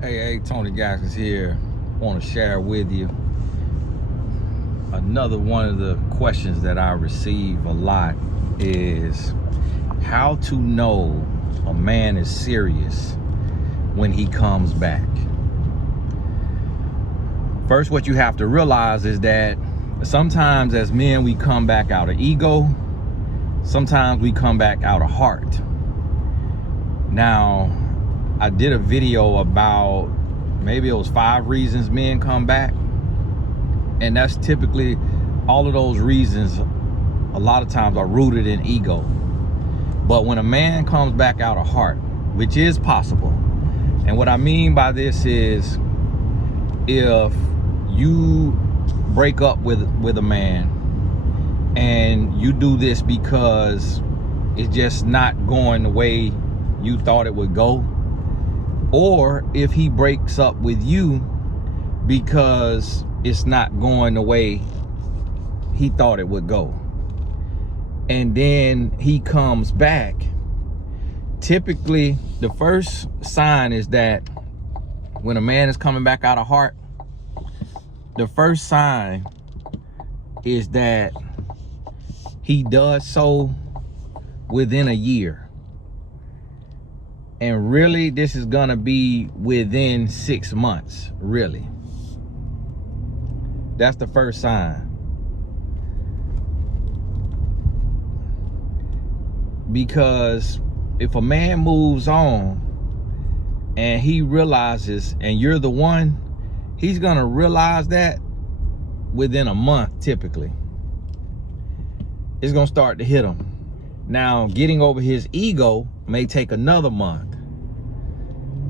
Hey, Tony Gaskins here. Want to share with you another one of the questions that I receive a lot is how to know a man is serious when he comes back. First, what you have to realize is that sometimes as men, we come back out of ego. Sometimes we come back out of heart. Now, I did a video about maybe it was 5 reasons men come back. And that's typically, all of those reasons a lot of times are rooted in ego. But when a man comes back out of heart, which is possible, and what I mean by this is if you break up with a man and you do this because it's just not going the way you thought it would go, or if he breaks up with you because it's not going the way he thought it would go, and then he comes back, typically the first sign is that when a man is coming back out of heart, the first sign is that he does so within a year. And really, this is gonna be within 6 months, really. That's the first sign. Because if a man moves on and he realizes, and you're the one, he's gonna realize that within a month, typically. It's gonna start to hit him. Now, getting over his ego may take another month.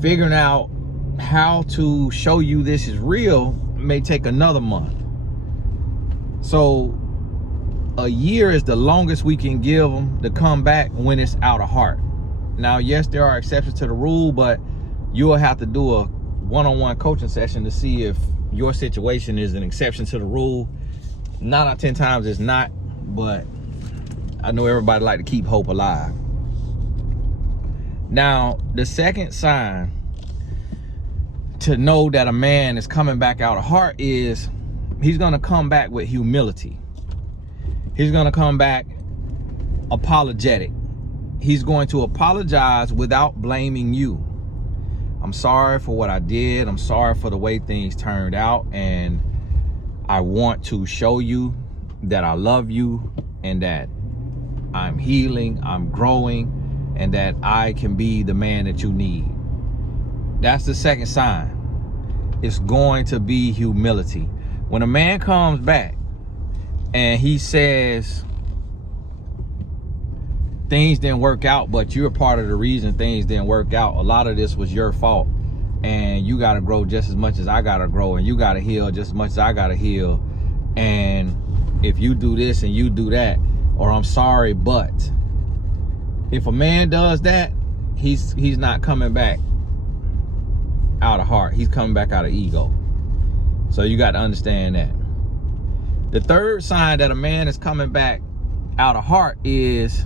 Figuring out how to show you this is real may take another month. So a year is the longest we can give them to come back when it's out of heart. Now, yes, there are exceptions to the rule, but you'll have to do a one-on-one coaching session to see if your situation is an exception to the rule. 9 out of 10 times it's not, but I know everybody like to keep hope alive. Now, the second sign to know that a man is coming back out of heart is he's gonna come back with humility. He's gonna come back apologetic. He's going to apologize without blaming you. I'm sorry for what I did. I'm sorry for the way things turned out. And I want to show you that I love you and that I'm healing, I'm growing, and that I can be the man that you need. That's the second sign. It's going to be humility. When a man comes back and he says things didn't work out, but you're part of the reason things didn't work out, a lot of this was your fault, and you got to grow just as much as I got to grow, and you got to heal just as much as I got to heal, and if you do this and you do that, or I'm sorry, but if a man does that, he's not coming back out of heart. He's coming back out of ego. So you got to understand that. The third sign that a man is coming back out of heart is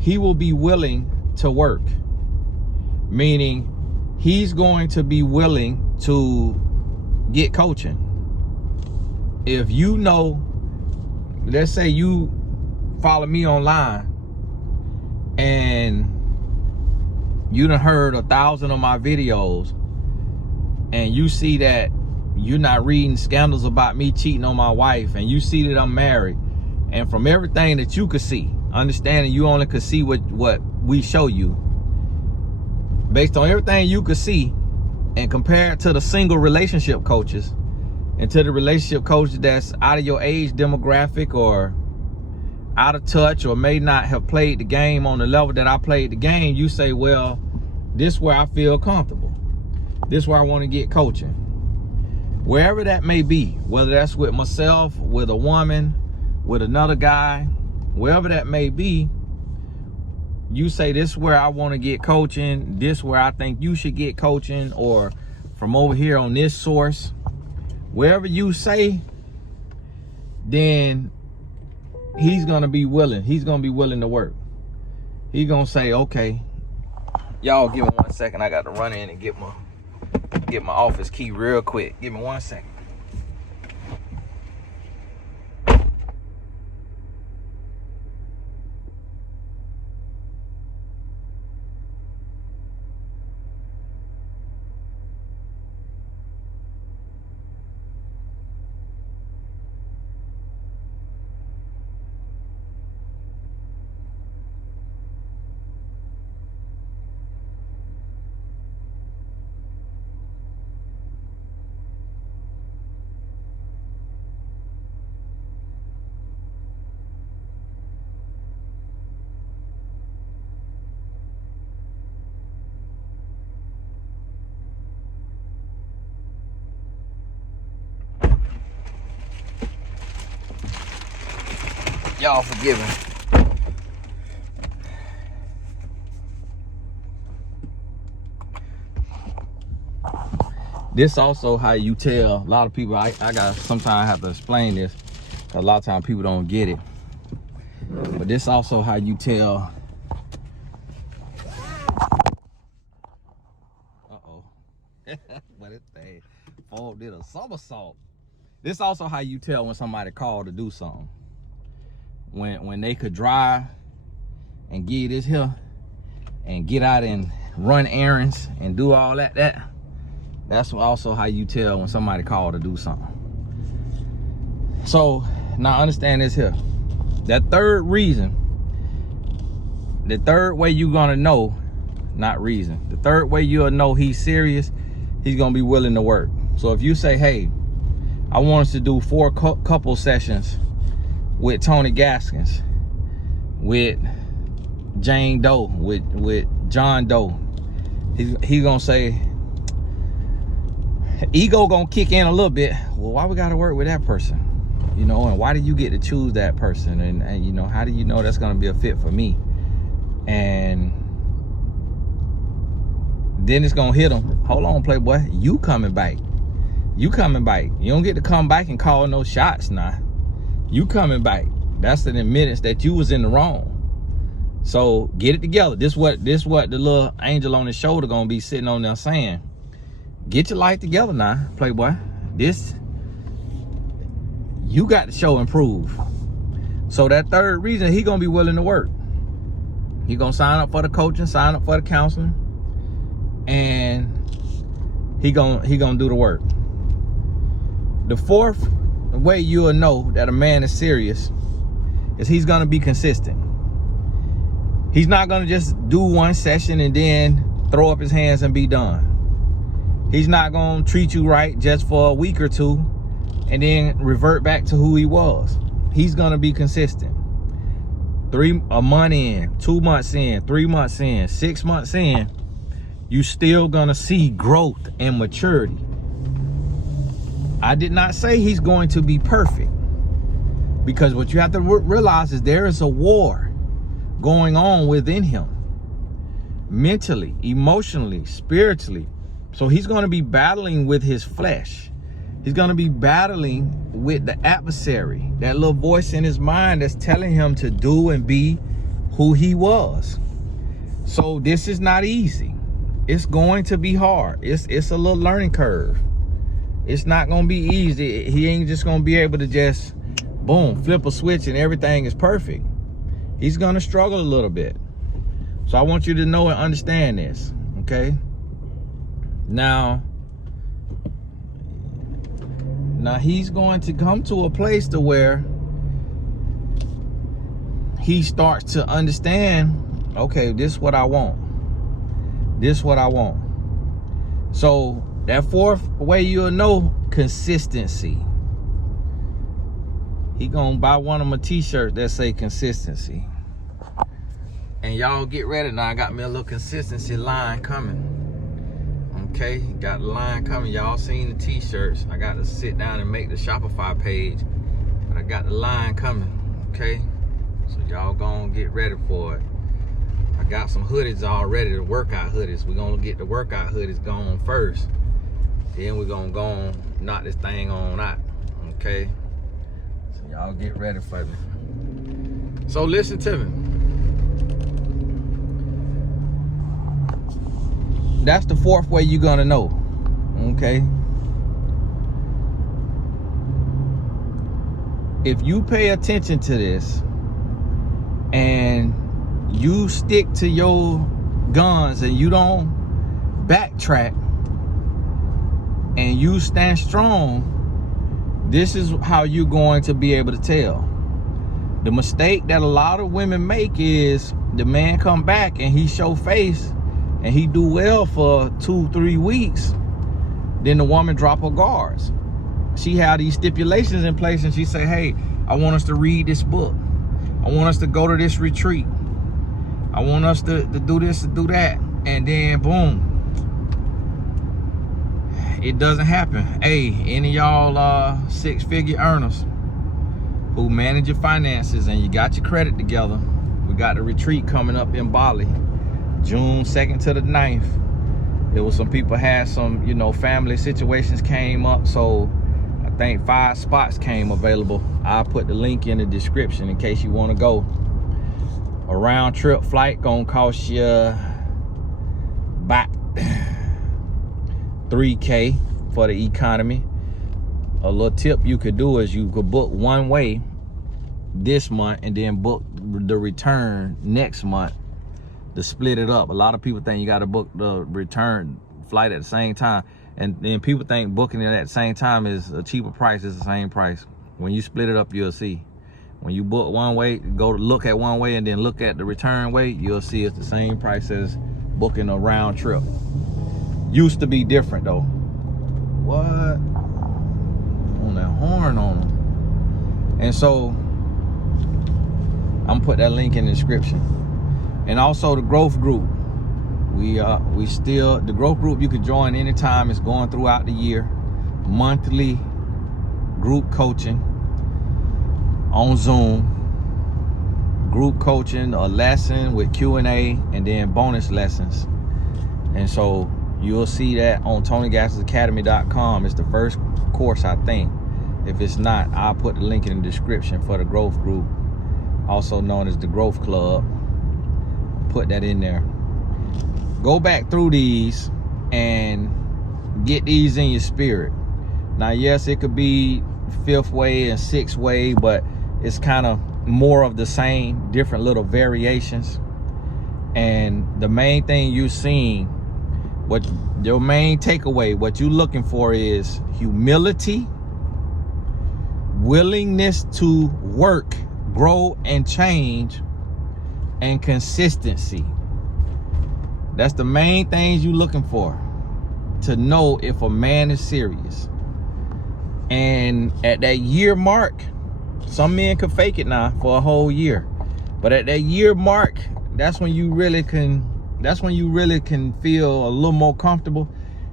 he will be willing to work. Meaning he's going to be willing to get coaching. If you know, let's say you follow me online and you done heard 1,000 of my videos and you see that you're not reading scandals about me cheating on my wife, and you see that I'm married, and from everything that you could see, understanding you only could see what we show you, based on everything you could see, and compare it to the single relationship coaches and to the relationship coaches that's out of your age demographic or out of touch or may not have played the game on the level that I played the game, you say, well, this is where I feel comfortable. This is where I want to get coaching. Wherever that may be, whether that's with myself, with a woman, with another guy, wherever that may be, you say, this is where I want to get coaching. This is where I think you should get coaching, or from over here on this source. Wherever you say, then he's going to be willing. He's going to be willing to work. He's going to say, okay, y'all give me 1 second. I got to run in and get my get my office key real quick. Give me 1 second. Y'all forgive me. This also how you tell. A lot of people, I got sometimes have to explain this. A lot of times people don't get it. But this also how you tell. Uh-oh. But this thing did a somersault. This also how you tell when somebody called to do something. When they could drive and give this here and get out and run errands and do all that's also how you tell when somebody called to do something. So now understand this here. That third reason, the third way you're gonna know, not reason, the third way you'll know he's serious, he's gonna be willing to work. So if you say, hey, I want us to do 4 couple sessions with Tony Gaskins, with Jane Doe, with John Doe, he's gonna say, ego gonna kick in a little bit. Well, why we gotta work with that person? You know, and why do you get to choose that person? And you know, how do you know that's gonna be a fit for me? And then it's gonna hit him. Hold on, playboy, you coming back. You coming back. You don't get to come back and call no shots now. You coming back. That's an admittance that you was in the wrong. So get it together. This what the little angel on his shoulder gonna be sitting on there saying. Get your life together now, playboy. This, you got to show and prove. So that third reason, he gonna be willing to work. He gonna sign up for the coaching, sign up for the counseling, and he gonna do the work. The fourth way you'll know that a man is serious is he's gonna be consistent. He's not gonna just do one session and then throw up his hands and be done. He's not gonna treat you right just for a week or two and then revert back to who he was. He's gonna be consistent. A month in, 2 months in, 3 months in, 6 months in, you still gonna see growth and maturity. I did not say he's going to be perfect, because what you have to realize is there is a war going on within him, mentally, emotionally, spiritually. So he's going to be battling with his flesh. He's going to be battling with the adversary, that little voice in his mind that's telling him to do and be who he was. So this is not easy. It's going to be hard. It's a little learning curve. It's not going to be easy. He ain't just going to be able to just, boom, flip a switch and everything is perfect. He's going to struggle a little bit. So I want you to know and understand this, okay? Now he's going to come to a place to where he starts to understand, okay, this is what I want. This is what I want. So that fourth way you'll know, consistency. He gonna buy one of my t-shirts that say consistency. And y'all get ready now. I got me a little consistency line coming. Okay, got the line coming. Y'all seen the t-shirts. I got to sit down and make the Shopify page, but I got the line coming. Okay, so y'all gonna get ready for it. I got some hoodies already, the workout hoodies. We're gonna get the workout hoodies going first, then we're gonna go on, knock this thing on out. Okay, so y'all get ready for me. So listen to me. That's the fourth way you're gonna know. Okay. If you pay attention to this and you stick to your guns and you don't backtrack and you stand strong, this is how you're going to be able to tell. The mistake that a lot of women make is the man come back and he show face and he do well for 2-3 weeks, then the woman drop her guards. She had these stipulations in place and she say, hey, I want us to read this book. I want us to go to this retreat. I want us to do this, to do that. And then boom, it doesn't happen. Hey, any of y'all six-figure earners who manage your finances and you got your credit together, we got the retreat coming up in Bali, June 2nd to the 9th. It was some people had some, you know, family situations came up, so I think 5 spots came available. I'll put the link in the description in case you want to go. A round trip flight gonna cost you about $3K for the economy. A little tip you could do is you could book one way this month and then book the return next month to split it up. A lot of people think you got to book the return flight at the same time, and then people think booking it at the same time is a cheaper price. It's the same price. When you split it up, you'll see. When you book one way, go look at one way and then look at the return way, you'll see it's the same price as booking a round trip. Used to be different though. What? On that horn on them. And so I'm gonna put that link in the description. And also the growth group. We still, the growth group you can join anytime. It's going throughout the year. Monthly group coaching on Zoom. Group coaching, a lesson with Q&A, and then bonus lessons. And so you'll see that on TonyGassisAcademy.com. It's the first course, I think. If it's not, I'll put the link in the description for the growth group, also known as the Growth Club. Put that in there. Go back through these and get these in your spirit. Now, yes, it could be 5th way and 6th way, but it's kind of more of the same, different little variations. And the main thing you're seeing, what your main takeaway, what you're looking for is humility, willingness to work, grow, and change, and consistency. That's the main things you're looking for to know if a man is serious. And at that year mark, some men can fake it now for a whole year, but at that year mark, that's when you really can feel a little more comfortable.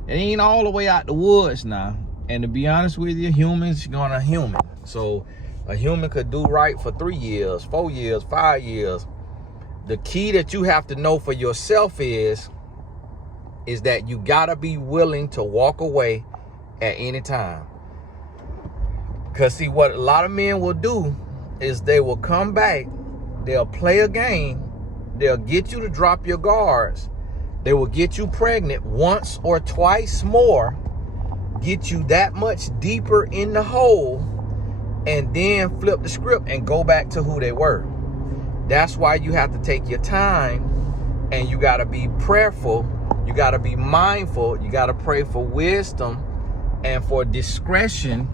It ain't all the way out the woods now. And to be honest with you, humans gonna human. So a human could do right for 3 years, 4 years, 5 years. The key that you have to know for yourself is that you gotta be willing to walk away at any time. Because see, what a lot of men will do is they will come back, they'll play a game, they'll get you to drop your guards, they will get you pregnant once or twice more, get you that much deeper in the hole, and then flip the script and go back to who they were. That's why you have to take your time, and you got to be prayerful, you got to be mindful, you got to pray for wisdom and for discretion,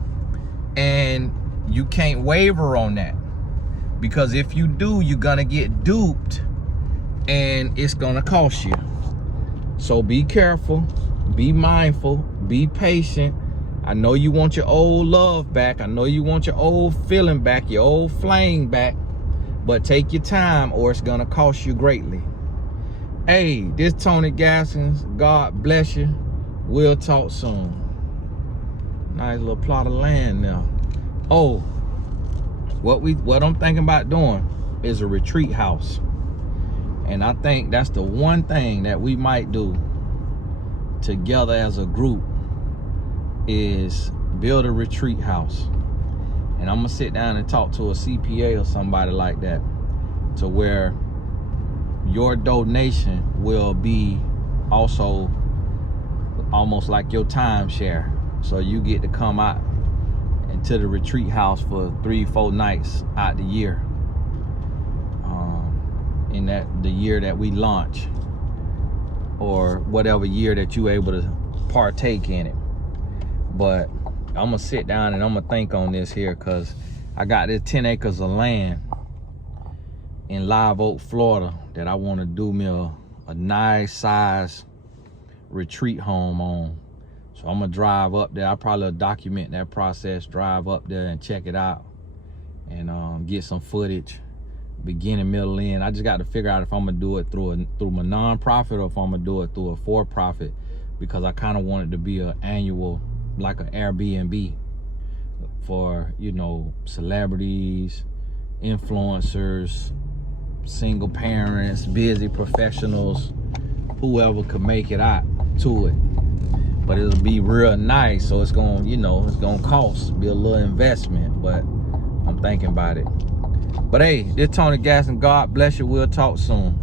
and you can't waver on that, because if you do, you're gonna get duped and it's gonna cost you. So be careful, be mindful, be patient. I know you want your old love back, I know you want your old feeling back, your old flame back, but take your time or it's gonna cost you greatly. Hey, this Tony Gaskins, God bless you. We'll talk soon. Nice little plot of land now. Oh, what I'm thinking about doing is a retreat house. And I think that's the one thing that we might do together as a group, is build a retreat house. And I'm gonna sit down and talk to a CPA or somebody like that, to where your donation will be also almost like your timeshare. So you get to come out into the retreat house for 3-4 nights out the year. In the year that we launch, or whatever year that you able to partake in it. But I'm gonna sit down and I'm gonna think on this here, because I got this 10 acres of land in Live Oak, Florida, that I want to do me a nice size retreat home on. So I'm gonna drive up there. I'll probably document that process, drive up there and check it out, and get some footage, beginning, middle, end. I just got to figure out if I'm gonna do it through my nonprofit, or if I'm gonna do it through a for-profit, because I kind of want it to be an annual, like an Airbnb for, you know, celebrities, influencers, single parents, busy professionals, whoever could make it out to it. But it'll be real nice, so it's gonna, you know, it's gonna cost, be a little investment, but I'm thinking about it. But hey, this Tony Gaston, God bless you. We'll talk soon.